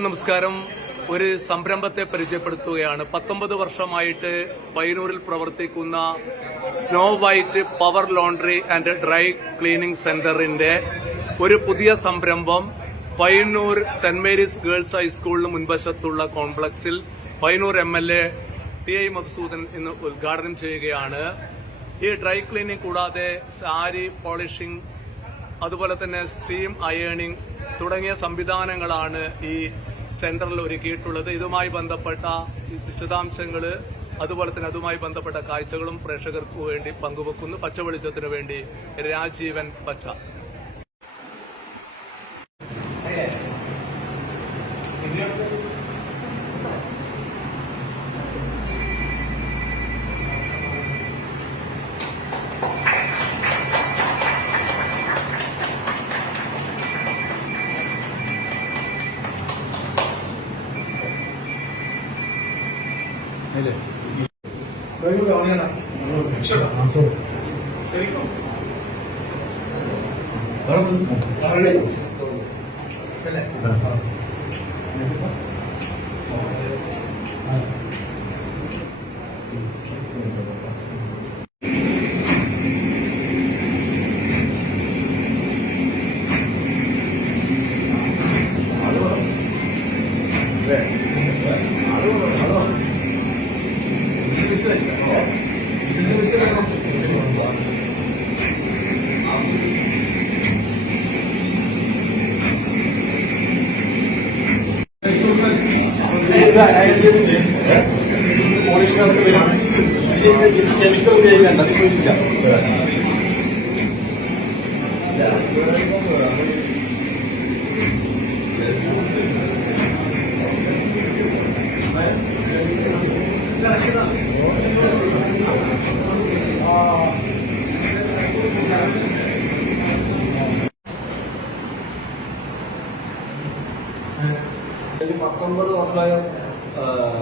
നമസ്കാരം. ഒരു സംരംഭത്തെ പരിചയപ്പെടുത്തുകയാണ്. 19 വർഷമായിട്ട് പയ്യന്നൂരിൽ പ്രവർത്തിക്കുന്ന snow white power laundry and dry cleaning സെന്ററിന്റെ ഒരു പുതിയ സംരംഭം പയ്യന്നൂർ സെന്റ് മേരീസ് ഗേൾസ് ഹൈസ്കൂളിന് മുൻവശത്തുള്ള കോംപ്ലക്സിൽ പയ്യന്നൂർ MLA ടി.ഐ. മധുസൂദൻ ഇന്ന് ഉദ്ഘാടനം ചെയ്യുകയാണ്. ഈ ഡ്രൈ ക്ലീനിംഗ് കൂടാതെ സാരി പോളിഷിംഗ്, അതുപോലെ തന്നെ സ്റ്റീം അയേണിംഗ് തുടങ്ങിയ സംവിധാനങ്ങളാണ് ഈ സെന്ററിൽ ഒരുക്കിയിട്ടുള്ളത്. ഇതുമായി ബന്ധപ്പെട്ട വിശദാംശങ്ങൾ അതുപോലെ തന്നെ അതുമായി ബന്ധപ്പെട്ട കാഴ്ചകളും പ്രേക്ഷകർക്ക് വേണ്ടി പങ്കുവെക്കുന്നു. പച്ചവെളിച്ചത്തിന് വേണ്ടി രാജീവൻ പച്ച.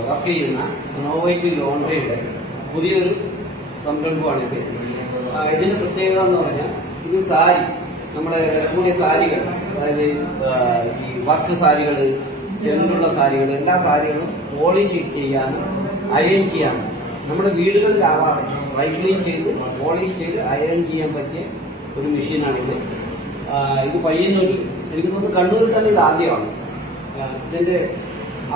വർക്ക് ചെയ്യുന്ന സ്നോ വൈറ്റ് ലോണ്ടറിയുടെ പുതിയൊരു സംരംഭമാണിത്. ഇതിന്റെ പ്രത്യേകത എന്ന് പറഞ്ഞാൽ ഇത് സാരി, നമ്മുടെ കൂടിയ സാരികൾ, അതായത് ഈ വർക്ക് സാരികൾ, ചെണ്ടുള്ള സാരികൾ, എല്ലാ സാരികളും പോളിഷ് ചെയ്യാനും അയൺ ചെയ്യാനും നമ്മുടെ വീടുകളിലാവാതെ ഡ്രൈ ക്ലീൻ ചെയ്ത് പോളിഷ് ചെയ്ത് അയൺ ചെയ്യാൻ പറ്റിയ ഒരു മെഷീനാണിത്. ഇത് പയ്യന്നൂരിൽ, എനിക്ക് തോന്നുന്നു കണ്ണൂരിൽ തന്നെ ഇത് ആദ്യമാണ്. ഇതിന്റെ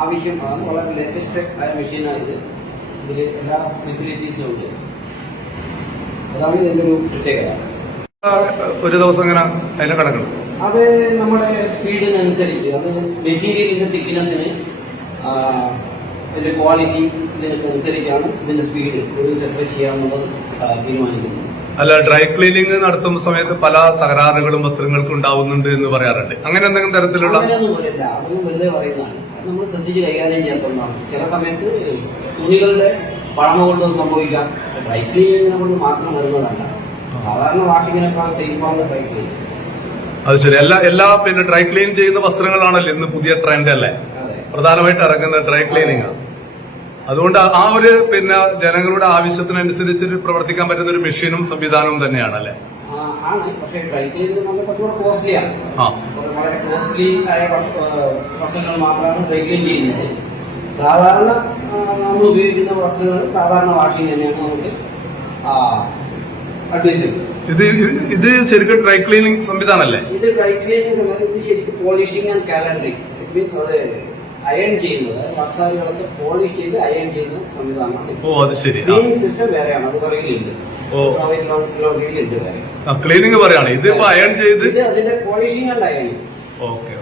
ആവശ്യം അതാണ്. വളരെ ലേറ്റസ്റ്റ് ആയ മെഷീനാണിത്. ഇതിൽ എല്ലാ ഫെസിലിറ്റീസും ഉണ്ട്. അതാണ് ഇതിന്റെ ഒരു പ്രത്യേകത. ഒരു ദിവസം ഇങ്ങനെ അതിന്റെ കണക്കുണ്ട്. അത് നമ്മുടെ സ്പീഡിനനുസരിച്ച്, അത് മെറ്റീരിയലിന്റെ തിക്നെസ്സിന്, ഇതിന്റെ ക്വാളിറ്റി, ഇതിനൊക്കെ അനുസരിച്ചാണ് ഇതിന്റെ സ്പീഡ് ഒരു സെപ്പറേറ്റ് ചെയ്യാമെന്നുള്ളത് തീരുമാനിക്കുന്നത്. അല്ല, ഡ്രൈ ക്ലീനിങ് നടത്തുന്ന സമയത്ത് പല തകരാറുകളും വസ്ത്രങ്ങൾക്ക് ഉണ്ടാവുന്നുണ്ട് എന്ന് പറയാറുണ്ട്. അങ്ങനെ എന്തെങ്കിലും തരത്തിലുള്ള അങ്ങനെയൊന്നും വരില്ല. അതൊന്നും വെറുതെ പറയുന്നതാണ്. നമ്മൾ ശ്രദ്ധിച്ച് കൈകാര്യം ചെയ്യാത്തതാണ്. ചില സമയത്ത് തുണികളുടെ പഴമ കൊണ്ടൊന്നും സംഭവിക്കാം. ഡ്രൈ ക്ലീനിങ്ങിനെ കൊണ്ട് മാത്രം വരുന്നതല്ല. സാധാരണ വാഷിങ്ങിനേക്കാൾ സേഫാണ് ഡ്രൈ ക്ലീനിങ്. അത് ശരി. എല്ലാ പിന്നെ ഡ്രൈ ക്ലീൻ ചെയ്യുന്ന വസ്ത്രങ്ങളാണല്ലോ ഇന്ന് പുതിയ ട്രെൻഡ് അല്ലേ, പ്രധാനമായിട്ട് ഇറങ്ങുന്ന ഡ്രൈ ക്ലീനിങ്. അതുകൊണ്ട് ആ ഒരു പിന്നെ ജനങ്ങളുടെ ആവശ്യത്തിനനുസരിച്ച് പ്രവർത്തിക്കാൻ പറ്റുന്ന ഒരു മെഷീനും സംവിധാനവും തന്നെയാണ് അല്ലേ? ആണ്. പക്ഷേ ഡ്രൈ ക്ലീനിങ് നമുക്ക് കുറച്ചുകൂടെ കോസ്റ്റ്ലിയാണ്. വളരെ കോസ്റ്റ്ലി ആയ വസ്ത്രങ്ങൾ മാത്രമാണ് ഡ്രൈ ക്ലീൻ ചെയ്യുന്നത്. സാധാരണ നമ്മൾ ഉപയോഗിക്കുന്ന വസ്ത്രങ്ങൾ സാധാരണ വാഷിംഗ് തന്നെയാണ് നമുക്ക് അഡ്വൈസ്. ഇത് ശരിക്കും ഡ്രൈ ക്ലീനിങ് സംവിധാനമല്ലേ? ഇത് ഡ്രൈ ക്ലീനിങ് സംവിധാനം. ഇത് ശരിക്കും പോളിഷിംഗ് ആൻഡ് കാലൻഡറിംഗ്. ഇറ്റ് മീൻസ് അത് അയൺ ചെയ്യുന്നത്, വസ്ത്രങ്ങളൊക്കെ പോളിഷ് ചെയ്ത് അയൺ ചെയ്യുന്ന സംവിധാനമാണ്. ഓ, അത് ശരി. ക്ലീനിങ് സിസ്റ്റം വേറെയാണ്, അത് പറയുന്നുണ്ട്. ക്ലീനിങ് പറയാണ്. ഇത് അയൺ ചെയ്ത് അതിന്റെ പോളിഷിംഗ് ആൻഡ് അയണിംഗ്. ഓക്കെ.